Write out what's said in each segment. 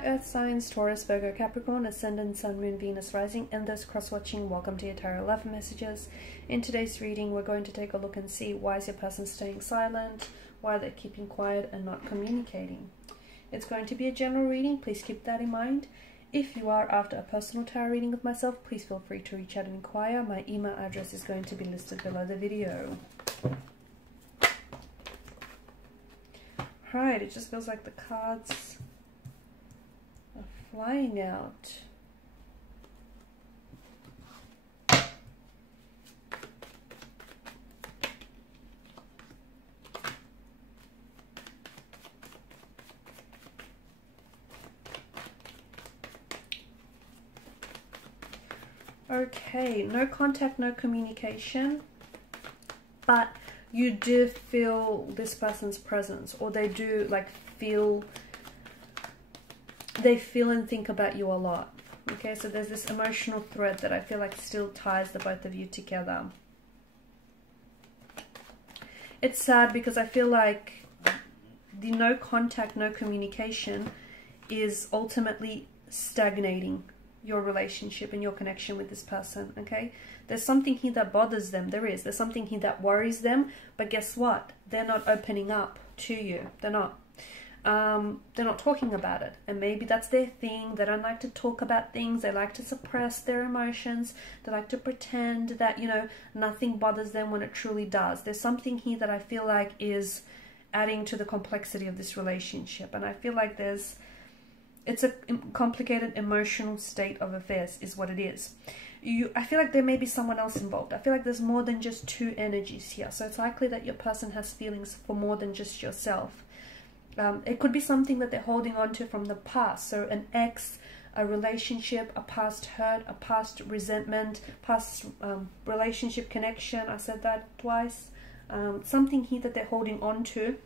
my earth signs, Taurus, Virgo, Capricorn, Ascendant, Sun, Moon, Venus, Rising, and those cross-watching, welcome to your Tarot Love Messages. In today's reading, we're going to take a look and see why is your person staying silent, why they're keeping quiet and not communicating. It's going to be a general reading, please keep that in mind. If you are after a personal tarot reading with myself, please feel free to reach out and inquire. My email address is going to be listed below the video. Alright, it just feels like the cards are flying out. Okay, no contact, no communication, but you do feel this person's presence, or they do like feel and think about you a lot. Okay, so there's this emotional thread that I feel like still ties the both of you together. It's sad because I feel like the no contact, no communication is ultimately stagnating your relationship and your connection with this person. Okay, there's something here that bothers them. There's something here that worries them, but guess what, they're not opening up to you. They're not talking about it, and maybe that's their thing. They don't like to talk about things. They like to suppress their emotions. They like to pretend that, you know, nothing bothers them when it truly does. There's something here that I feel like is adding to the complexity of this relationship, and I feel like it's a complicated emotional state of affairs is what it is. I feel like there may be someone else involved. I feel like there's more than just two energies here. So it's likely that your person has feelings for more than just yourself. It could be something that they're holding on to from the past. So an ex, a relationship, a past hurt, a past resentment, past relationship connection. I said that twice. Something here that they're holding on to.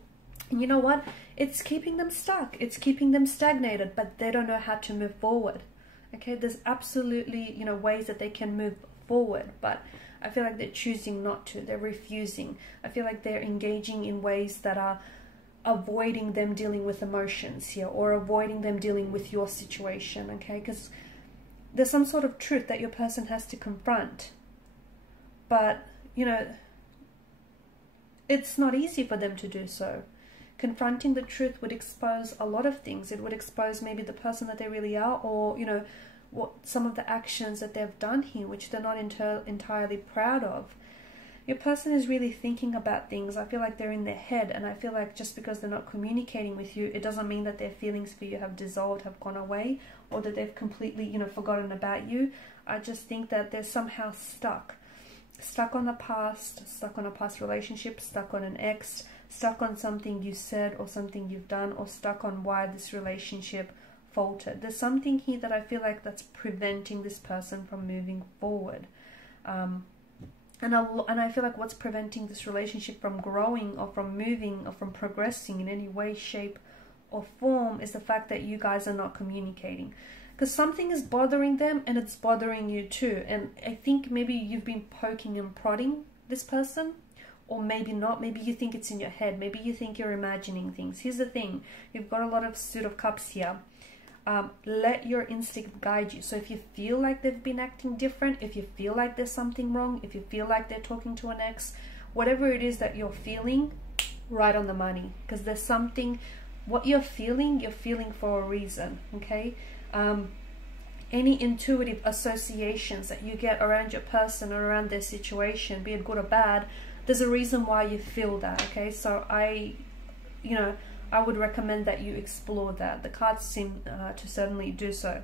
And you know what? It's keeping them stuck. It's keeping them stagnated, but they don't know how to move forward. Okay, there's absolutely, you know, ways that they can move forward, but I feel like they're choosing not to. They're refusing. I feel like they're engaging in ways that are avoiding them dealing with emotions here, or avoiding them dealing with your situation. Okay, because there's some sort of truth that your person has to confront, but you know, it's not easy for them to do so. Confronting the truth would expose a lot of things. It would expose maybe the person that they really are, or, you know, what some of the actions that they've done here, which they're not entirely proud of. Your person is really thinking about things. I feel like they're in their head, and I feel like just because they're not communicating with you, it doesn't mean that their feelings for you have dissolved, have gone away, or that they've completely, you know, forgotten about you. I just think that they're somehow stuck on the past, stuck on a past relationship, stuck on an ex, stuck on something you said or something you've done, or stuck on why this relationship faltered. There's something here that I feel like that's preventing this person from moving forward. And I feel like what's preventing this relationship from growing, or from moving, or from progressing in any way, shape or form is the fact that you guys are not communicating. Because something is bothering them, and it's bothering you too. And I think maybe you've been poking and prodding this person, or maybe not. Maybe you think it's in your head. Maybe you think you're imagining things. Here's the thing. You've got a lot of Suit of Cups here. Let your instinct guide you. So if you feel like they've been acting different, if you feel like there's something wrong, if you feel like they're talking to an ex, whatever it is that you're feeling, right on the money. Because there's something, what you're feeling for a reason, okay? Any intuitive associations that you get around your person or around their situation, be it good or bad, there's a reason why you feel that, okay? So I would recommend that you explore that. The cards seem to certainly do so.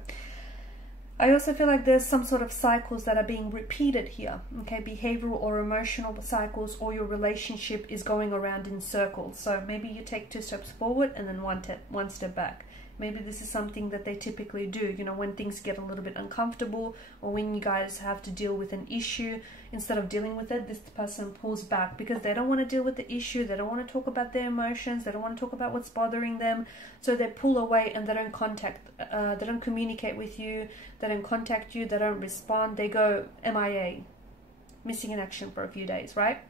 I also feel like there's some sort of cycles that are being repeated here, okay? Behavioral or emotional cycles, or your relationship is going around in circles. So maybe you take 2 steps forward and then one step back. Maybe this is something that they typically do, you know, when things get a little bit uncomfortable, or when you guys have to deal with an issue, instead of dealing with it, this person pulls back because they don't want to deal with the issue. They don't want to talk about their emotions. They don't want to talk about what's bothering them. So they pull away and they don't communicate with you. They don't contact you. They don't respond. They go MIA, missing in action for a few days, right?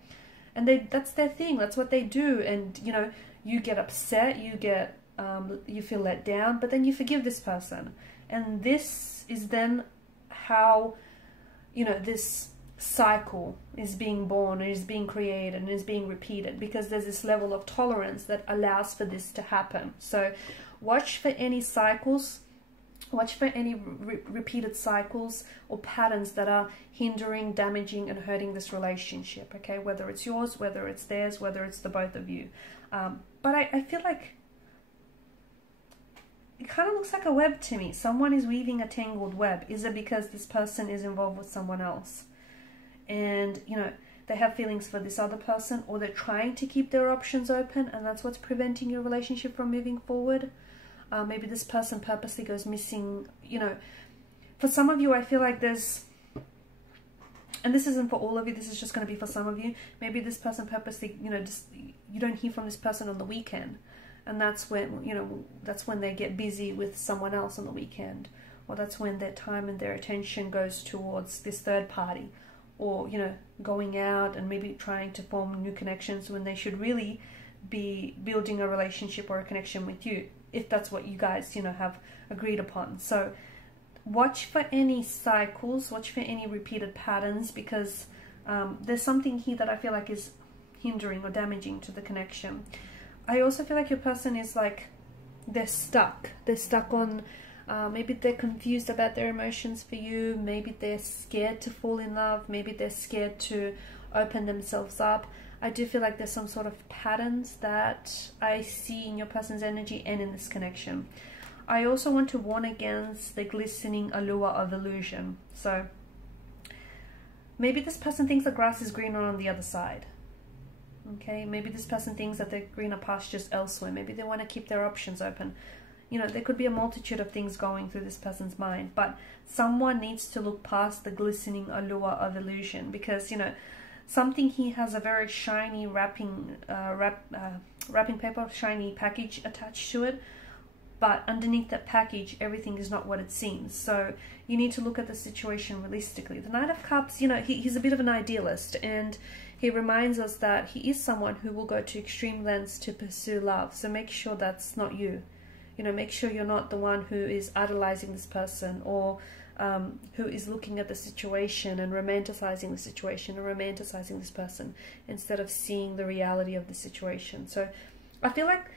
And that's their thing. That's what they do. And, you know, you get upset, you get you feel let down, but then you forgive this person. And this is then how, you know, this cycle is being born and is being created and is being repeated, because there's this level of tolerance that allows for this to happen. So watch for any cycles, watch for any repeated cycles or patterns that are hindering, damaging and hurting this relationship, okay? Whether it's yours, whether it's theirs, whether it's the both of you. But I feel like it kind of looks like a web to me. Someone is weaving a tangled web. Is it because this person is involved with someone else? And, you know, they have feelings for this other person, or they're trying to keep their options open, and that's what's preventing your relationship from moving forward. Maybe this person purposely goes missing, you know. For some of you, I feel like there's, and this isn't for all of you, this is just going to be for some of you, maybe this person purposely, you know, just, you don't hear from this person on the weekend, and that's when, you know, that's when they get busy with someone else on the weekend, or that's when their time and their attention goes towards this third party, or, you know, going out and maybe trying to form new connections when they should really be building a relationship or a connection with you, if that's what you guys, you know, have agreed upon. So watch for any cycles, watch for any repeated patterns, because there's something here that I feel like is hindering or damaging to the connection. I also feel like your person is like, they're stuck on, maybe they're confused about their emotions for you, maybe they're scared to fall in love, maybe they're scared to open themselves up. I do feel like there's some sort of patterns that I see in your person's energy and in this connection. I also want to warn against the glistening allure of illusion. So maybe this person thinks the grass is greener on the other side. Okay, maybe this person thinks that there are greener pastures elsewhere. Maybe they want to keep their options open. You know, there could be a multitude of things going through this person's mind, but someone needs to look past the glistening allure of illusion, because, you know, something here has a very shiny wrapping paper, shiny package attached to it, but underneath that package, everything is not what it seems. So you need to look at the situation realistically. The Knight of Cups, you know, he's a bit of an idealist, and he reminds us that he is someone who will go to extreme lengths to pursue love. So make sure that's not you. You know, make sure you're not the one who is idolizing this person, or who is looking at the situation and romanticizing the situation and romanticizing this person instead of seeing the reality of the situation. So I feel like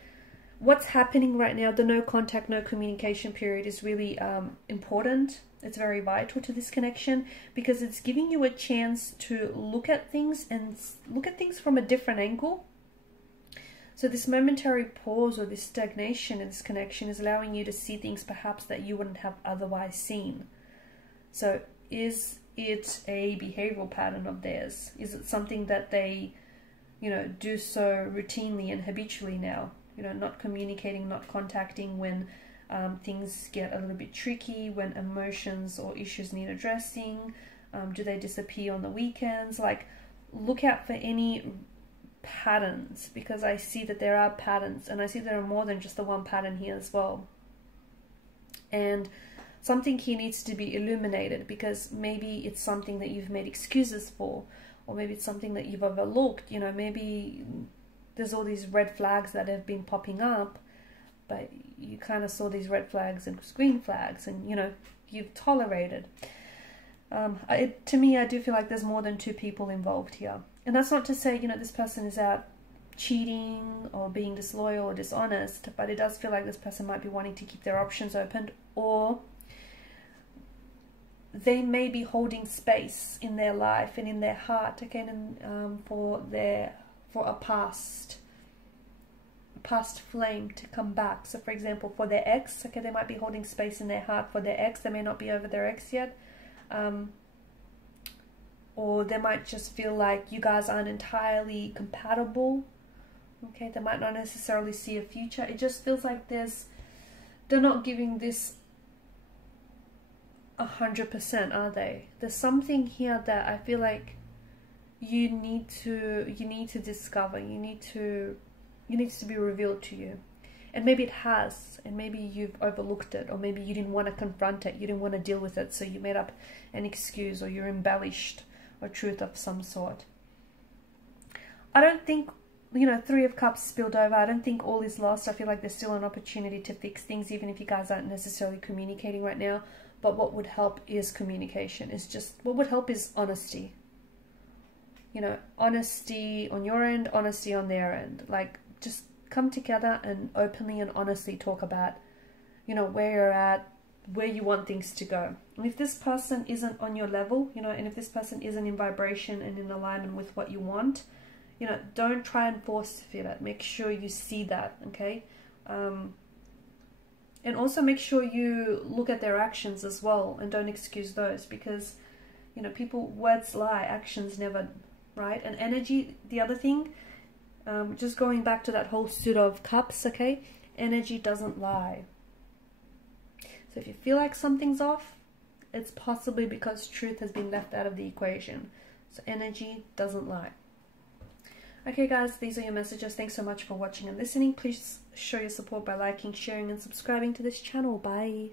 what's happening right now, the no contact, no communication period, is really important. It's very vital to this connection, because it's giving you a chance to look at things and look at things from a different angle. So this momentary pause or this stagnation in this connection is allowing you to see things perhaps that you wouldn't have otherwise seen. So is it a behavioral pattern of theirs? Is it something that they, you know, do so routinely and habitually now? You know, not communicating, not contacting when things get a little bit tricky, when emotions or issues need addressing. Do they disappear on the weekends? Like, look out for any patterns, because I see that there are patterns, and I see there are more than just the one pattern here as well. And something here needs to be illuminated, because maybe it's something that you've made excuses for, or maybe it's something that you've overlooked. You know, maybe there's all these red flags that have been popping up, but you kind of saw these red flags and green flags, and, you know, you've tolerated. To me, I do feel like there's more than two people involved here. And that's not to say, you know, this person is out cheating or being disloyal or dishonest, but it does feel like this person might be wanting to keep their options open, or they may be holding space in their life and in their heart, again, for a past flame to come back. So for example, for their ex, okay, they might be holding space in their heart for their ex. They may not be over their ex yet, or they might just feel like you guys aren't entirely compatible. Okay, they might not necessarily see a future. It just feels like they're not giving this 100%, are they? There's something here that I feel like you need to discover. You needs to be revealed to you. And maybe it has, and maybe you've overlooked it, or maybe you didn't want to confront it, you didn't want to deal with it, so you made up an excuse, or you embellished a truth of some sort. I don't think you know, Three of Cups spilled over. I don't think all is lost. I feel like there's still an opportunity to fix things, even if you guys aren't necessarily communicating right now. But what would help is communication. What would help is honesty. You know, honesty on your end, honesty on their end. Like, just come together and openly and honestly talk about, you know, where you're at, where you want things to go. And if this person isn't on your level, you know, and if this person isn't in vibration and in alignment with what you want, you know, don't try and force fit it. Make sure you see that, okay? And also make sure you look at their actions as well, and don't excuse those, because, you know, words lie, actions never, right? And energy, the other thing, just going back to that whole suit of cups, okay? Energy doesn't lie. So if you feel like something's off, it's possibly because truth has been left out of the equation. So energy doesn't lie. Okay guys, these are your messages. Thanks so much for watching and listening. Please show your support by liking, sharing and subscribing to this channel. Bye.